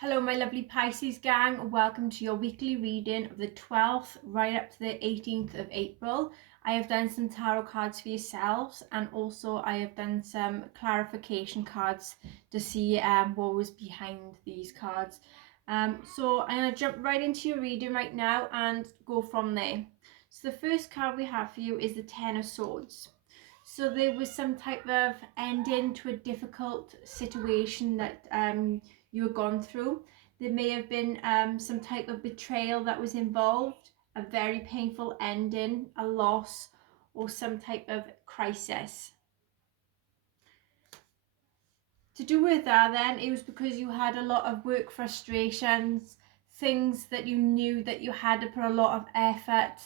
Hello my lovely Pisces gang, welcome to your weekly reading of the 12th right up to the 18th of April. I have done some tarot cards for yourselves, and also I have done some clarification cards to see what was behind these cards. So I'm going to jump right into your reading right now and go from there. So the first card we have for you is the Ten of Swords. So there was some type of ending to a difficult situation that you were gone through. There may have been some type of betrayal that was involved, a very painful ending, a loss, or some type of crisis. To do with that then, it was because you had a lot of work frustrations, things that you knew that you had to put a lot of effort,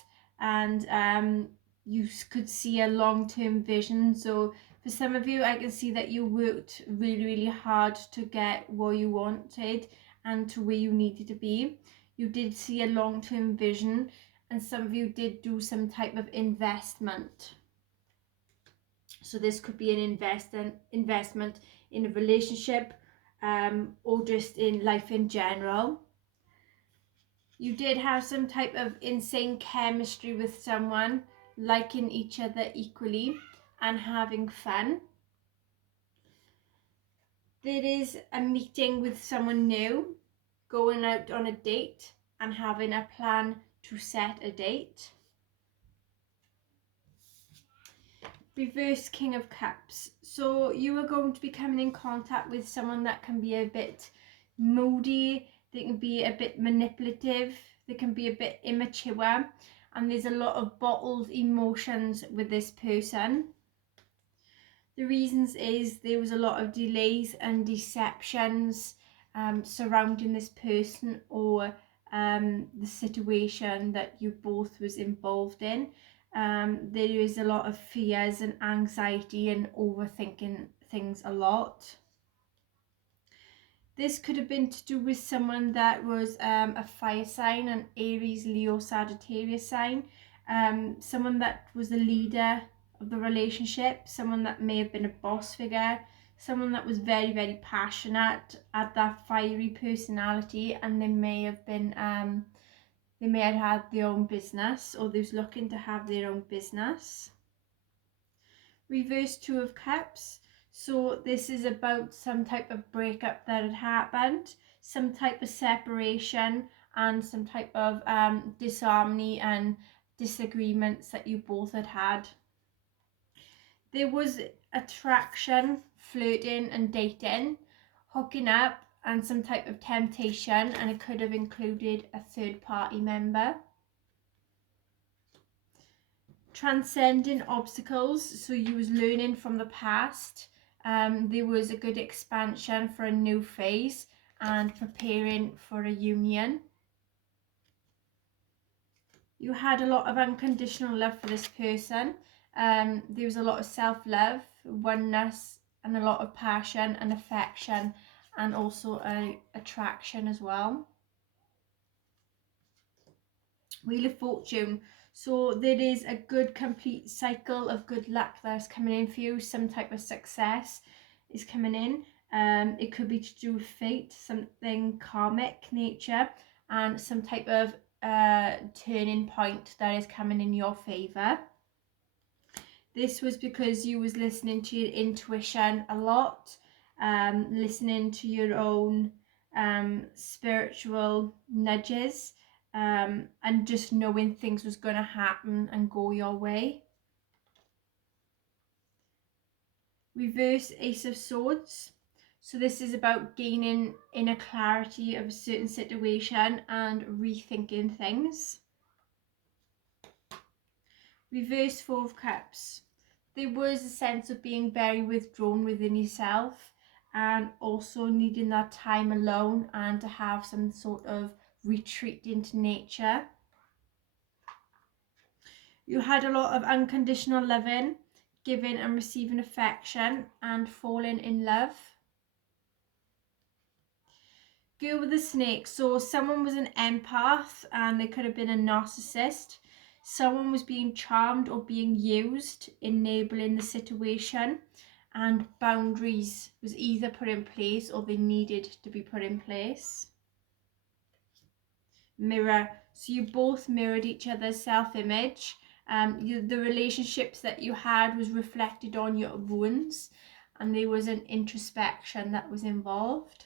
and you could see a long-term vision. So for some of you, I can see that you worked really hard to get what you wanted and to where you needed to be. You did see a long-term vision, and some of you did do some type of investment. So this could be an investment in a relationship, or just in life in general. You did have some type of insane chemistry with someone, liking each other equally and having fun. There is a meeting with someone new, going out on a date and having a plan to set a date. Reverse King of Cups. So you are going to be coming in contact with someone that can be a bit moody, they can be a bit manipulative, they can be a bit immature, and there's a lot of bottled emotions with this person. The reasons is there was a lot of delays and deceptions surrounding this person, or the situation that you both was involved in. There is a lot of fears and anxiety and overthinking things a lot. This could have been to do with someone that was a fire sign, an Aries, Leo, Sagittarius sign. Someone that was the leader of the relationship, someone that may have been a boss figure, someone that was very passionate, had that fiery personality, and they may have been they may have had their own business, or they was looking to have their own business. Reverse Two of Cups. So this is about some type of breakup that had happened, some type of separation, and some type of disharmony and disagreements that you both had had. There was attraction, flirting and dating, hooking up, and some type of temptation, and it could have included a third party member. Transcending obstacles, so you was learning from the past. There was a good expansion for a new phase and preparing for a union. You had a lot of unconditional love for this person. There was a lot of self-love, oneness, and a lot of passion and affection, and also attraction as well. Wheel of Fortune. So there is a good complete cycle of good luck that is coming in for you. Some type of success is coming in. It could be to do with fate, something karmic nature, and some type of turning point that is coming in your favor. This was because you was listening to your intuition a lot, listening to your own spiritual nudges, and just knowing things was going to happen and go your way. Reverse Ace of Swords. So this is about gaining inner clarity of a certain situation and rethinking things. Reverse Four of Cups. There was a sense of being very withdrawn within yourself, and also needing that time alone and to have some sort of retreat into nature. You had a lot of unconditional loving, giving and receiving affection, and falling in love. Girl with the snake. So someone was an empath and they could have been a narcissist. Someone was being charmed or being used, enabling the situation. and boundaries was either put in place or they needed to be put in place. Mirror, so you both mirrored each other's self-image. The relationships that you had was reflected on your wounds, and there was an introspection that was involved.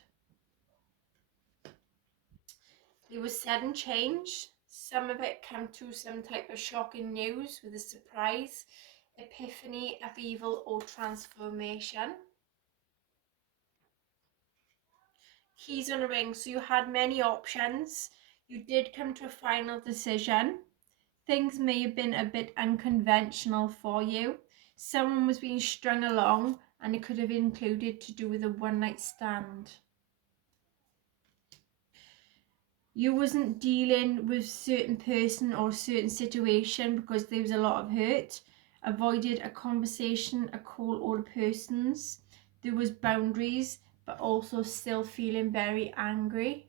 There was sudden change. Some of it came to some type of shocking news with a surprise, epiphany, upheaval, or transformation. Keys on a ring. So you had many options. You did come to a final decision. Things may have been a bit unconventional for you. Someone was being strung along, and it could have included to do with a one-night stand. You wasn't dealing with certain person or certain situation because there was a lot of hurt. Avoided a conversation, a call, or persons. There was boundaries, but also still feeling very angry.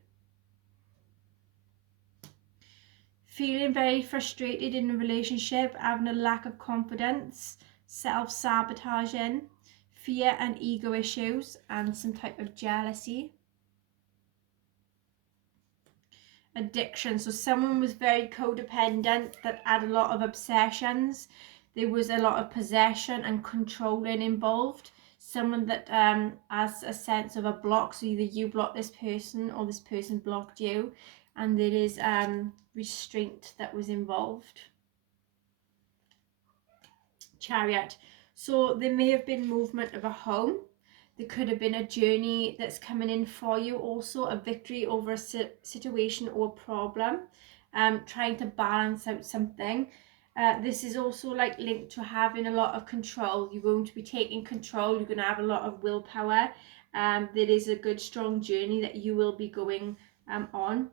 Feeling very frustrated in a relationship, having a lack of confidence, self-sabotaging, fear and ego issues, and some type of jealousy. Addiction, so someone was very codependent that had a lot of obsessions. There was a lot of possession and controlling involved. Someone that has a sense of a block, so either you block this person or this person blocked you, and there is restraint that was involved. Chariot, so there may have been movement of a home. There could have been a journey that's coming in for you, also a victory over a situation or problem, trying to balance out something. This is also like linked to having a lot of control. You're going to be taking control. You're going to have a lot of willpower. There is a good strong journey that you will be going on.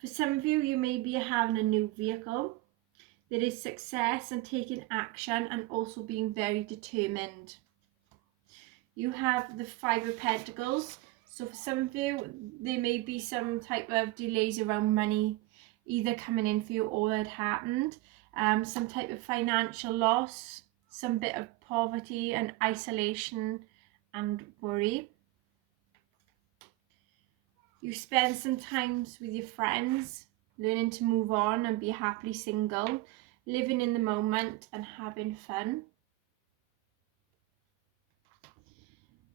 For some of you, you may be having a new vehicle. There is success and taking action and also being very determined. You have the Five of Pentacles. So for some of you, there may be some type of delays around money, either coming in for you or that happened. Some type of financial loss, some bit of poverty and isolation and worry. You spend some time with your friends, learning to move on and be happily single, living in the moment and having fun.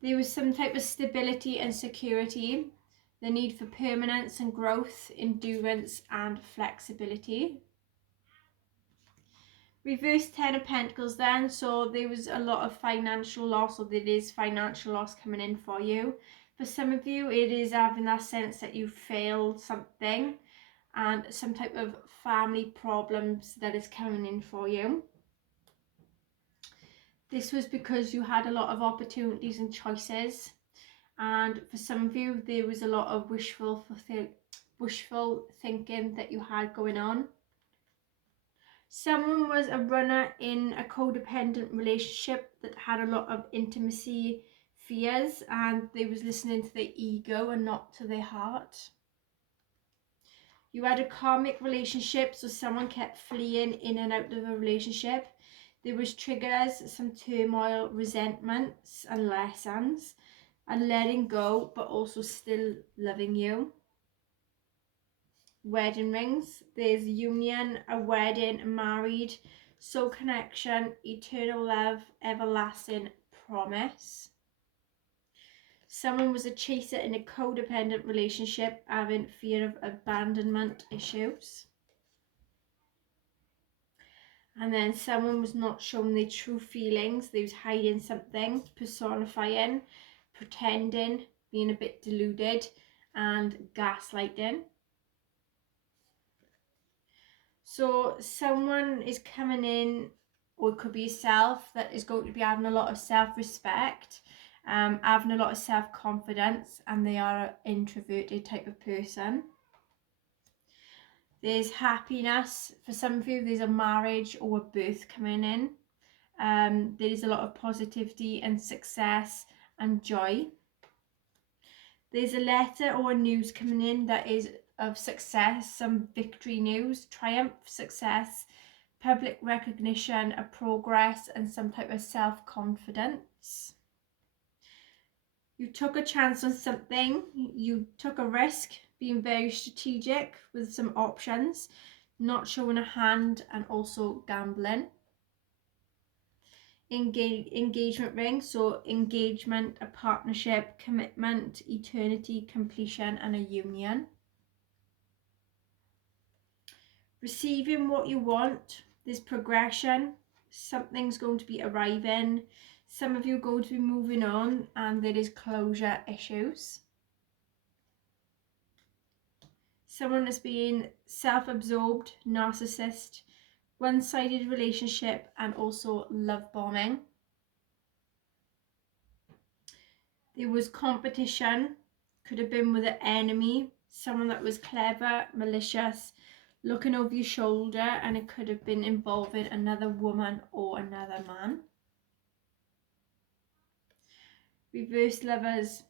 There was some type of stability and security, the need for permanence and growth, endurance and flexibility. Reverse Ten of Pentacles then, so there was a lot of financial loss, or there is financial loss coming in for you. For some of you, it is having that sense that you failed something and some type of family problems that is coming in for you. This was because you had a lot of opportunities and choices, and for some of you there was a lot of wishful thinking that you had going on. Someone was a runner in a codependent relationship that had a lot of intimacy fears, and they was listening to their ego and not to their heart. You had a karmic relationship, so someone kept fleeing in and out of a relationship. There was triggers, some turmoil, resentments and lessons, and letting go, but also still loving you. Wedding rings, there's union, a wedding, married, soul connection, eternal love, everlasting promise. Someone was a chaser in a codependent relationship, having fear of abandonment issues. And then someone was not showing their true feelings. They was hiding something, personifying, pretending, being a bit deluded, and gaslighting. So someone is coming in, or it could be yourself, that is going to be having a lot of self-respect, having a lot of self-confidence, and they are an introverted type of person. There's happiness. For some of you, there's a marriage or a birth coming in. There is a lot of positivity and success and joy. There's a letter or news coming in that is of success, some victory news, triumph, success, public recognition, a progress, and some type of self-confidence. You took a chance on something, you took a risk, being very strategic with some options, not showing a hand, and also gambling. Engagement ring, so engagement, a partnership, commitment, eternity, completion, and a union. Receiving what you want, there's progression, something's going to be arriving, some of you are going to be moving on, and there is closure issues. Someone that's being self-absorbed, narcissist, one-sided relationship, and also love bombing. There was competition, could have been with an enemy, someone that was clever, malicious, looking over your shoulder, and it could have been involving another woman or another man. Reverse lovers.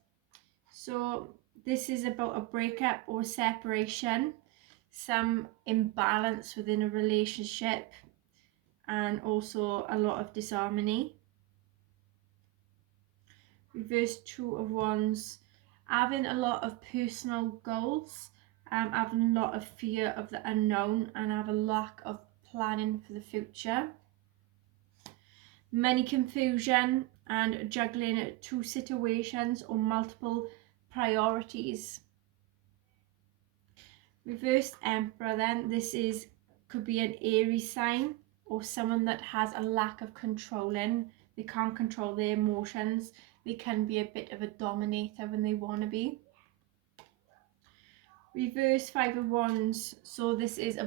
So this is about a breakup or separation, some imbalance within a relationship, and also a lot of disharmony. Reverse two of wands, having a lot of personal goals, having a lot of fear of the unknown, and have a lack of planning for the future. Many confusion and juggling two situations or multiple priorities. Reversed Emperor, then this is could be an Aries sign or someone that has a lack of controlling. They can't control their emotions. They can be a bit of a dominator when they want to be. Reverse Five of Wands, so this is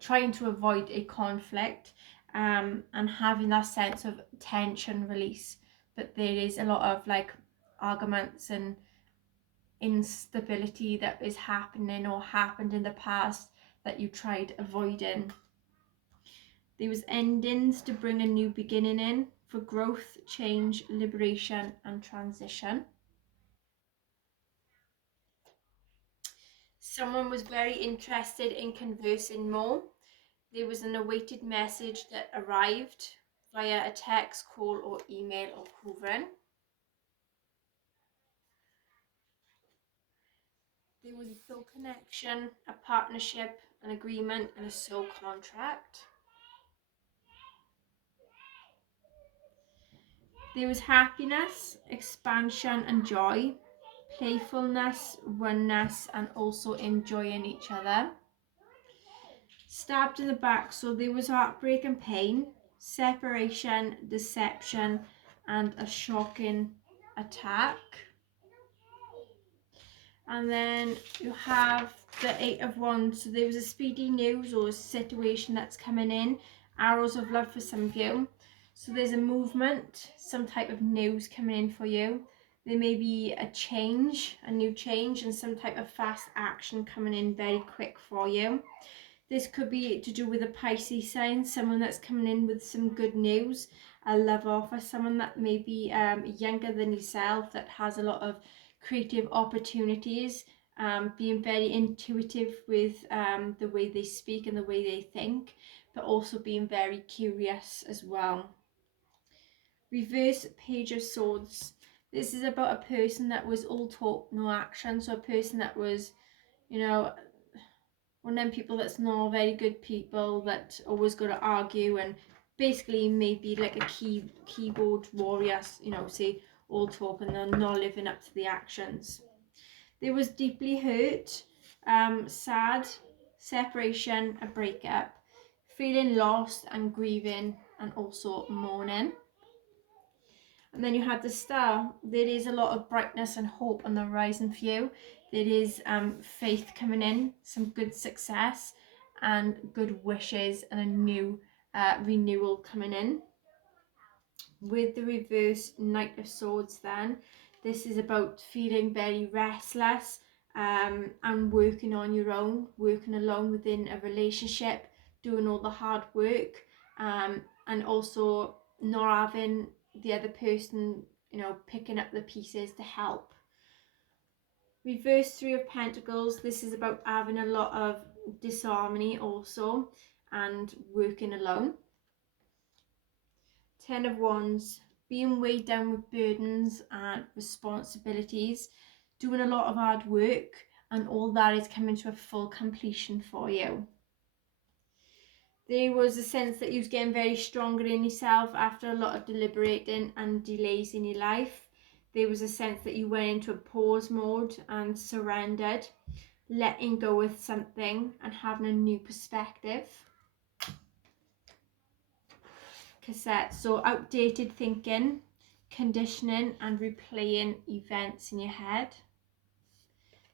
trying to avoid a conflict, and having that sense of tension release. But there is a lot of like arguments and instability that is happening or happened in the past that you tried avoiding. There was endings to bring a new beginning in for growth, change, liberation, and transition. Someone was very interested in conversing more. There was an awaited message that arrived via a text, call, or email, or hovering. There was a soul connection, a partnership, an agreement, and a soul contract. There was happiness, expansion, and joy, playfulness, oneness, and also enjoying each other. Stabbed in the back, so there was heartbreak and pain, separation, deception, and a shocking attack. And then you have the Eight of Wands. So there was a speedy news or a situation that's coming in. Arrows of love for some of you. So there's a movement, some type of news coming in for you. There may be a change, a new change, and some type of fast action coming in very quick for you. This could be to do with a Pisces sign, someone that's coming in with some good news, a love offer, someone that may be younger than yourself that has a lot of creative opportunities, being very intuitive with the way they speak and the way they think, but also being very curious as well. Reverse Page of Swords. This is about a person that was all talk, no action. So a person that was, you know, one of them people that's not very good people that always got to argue and basically maybe like a keyboard warrior, you know, say all talk and they're not living up to the actions. They was deeply hurt, sad, separation, a breakup, feeling lost and grieving, and also mourning. And then you had the Star. There is a lot of brightness and hope on the horizon for you. There is faith coming in, some good success and good wishes, and a new renewal coming in. With the reverse Knight of Swords, then this is about feeling very restless, and working on your own, working alone within a relationship, doing all the hard work, and also not having the other person, you know, picking up the pieces to help. Reverse Three of Pentacles. This is about having a lot of disharmony also and working alone. Ten of Wands. being weighed down with burdens and responsibilities, doing a lot of hard work, and all that is coming to a full completion for you. There was a sense that you was getting very stronger in yourself after a lot of deliberating and delays in your life. There was a sense that you went into a pause mode and surrendered, letting go with something and having a new perspective. Cassette, so outdated thinking, conditioning and replaying events in your head.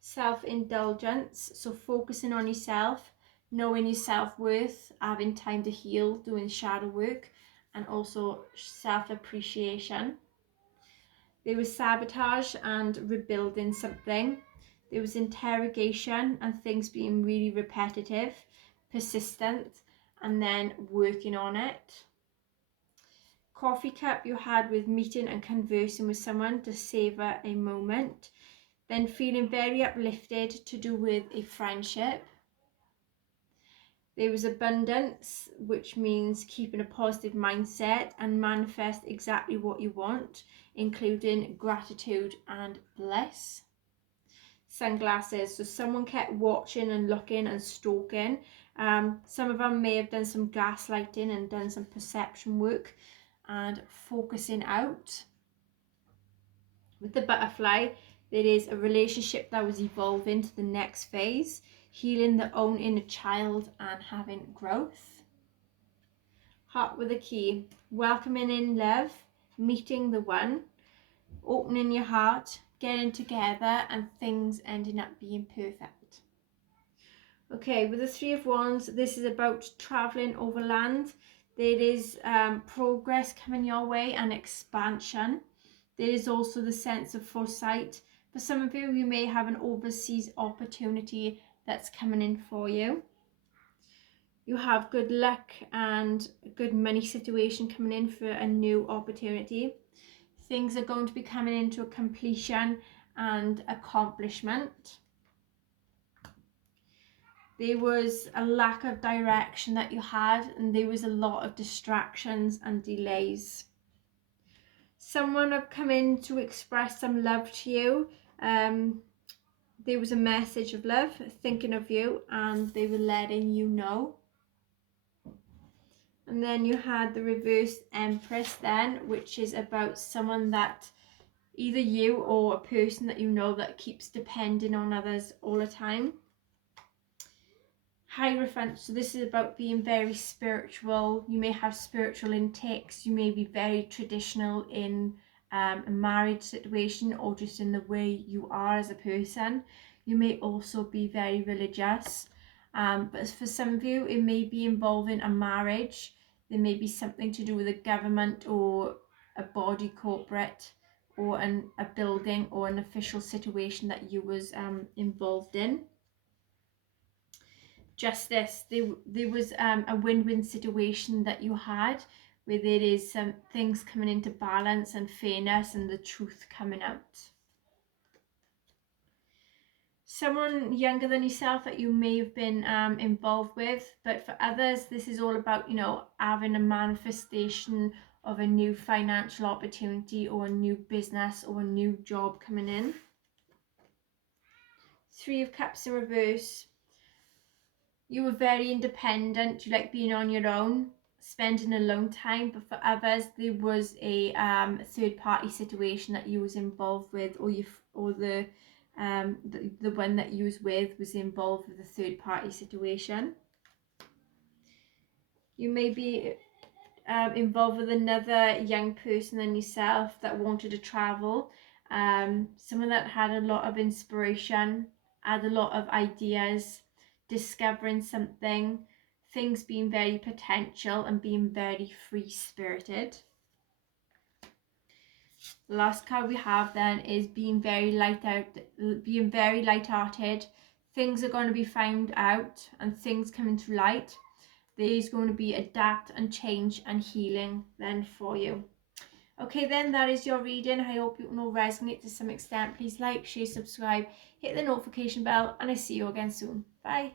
Self-indulgence, so focusing on yourself, knowing your self-worth, having time to heal, doing shadow work, and also self-appreciation. There was sabotage and rebuilding something. There was interrogation and things being really repetitive, persistent, and then working on it. Coffee cup, you had with meeting and conversing with someone to savour a moment. Then feeling very uplifted to do with a friendship. There was abundance, which means keeping a positive mindset and manifest exactly what you want, including gratitude and bliss. Sunglasses, so someone kept watching and looking and stalking. Some of them may have done some gaslighting and done some perception work and focusing out. With the butterfly, there is a relationship that was evolving to the next phase, healing the own inner child and having growth. Heart with a key, welcoming in love, meeting the one, opening your heart, getting together, and things ending up being perfect. Okay, with the Three of Wands, this is about traveling overland. There is progress coming your way and expansion. There is also the sense of foresight. For some of you, you may have an overseas opportunity that's coming in for you. You have good luck and a good money situation coming in for a new opportunity. Things are going to be coming into a completion and accomplishment. There was a lack of direction that you had, and there was a lot of distractions and delays. Someone have come in to express some love to you. There was a message of love, thinking of you, and they were letting you know. And then you had the reverse Empress then, which is about someone that either you or a person that you know that keeps depending on others all the time. Hierophant, so this is about being very spiritual. You may have spiritual intakes. You may be very traditional in a marriage situation or just in the way you are as a person. You may also be very religious, but for some of you it may be involving a marriage. There may be something to do with a government or a body corporate or a building or an official situation that you was involved in. Justice, there was a win-win situation that you had where there is some things coming into balance and fairness and the truth coming out. Someone younger than yourself that you may have been involved with, but for others this is all about, you know, having a manifestation of a new financial opportunity or a new business or a new job coming in. Three of Cups in reverse. You were very independent, you like being on your own, spending alone time, but for others there was a third party situation that you was involved with, or the one that you was with was involved with a third party situation. You may be involved with another young person than yourself that wanted to travel, someone that had a lot of inspiration, had a lot of ideas, discovering something, things being very potential and being very free-spirited. The last card we have then is being very light-hearted. Things are going to be found out and things coming to light. There's going to be adapt and change and healing then for you. Okay, then that is your reading. I hope you can all resonate to some extent. Please like, share, subscribe, hit the notification bell, and I see you again soon. Bye.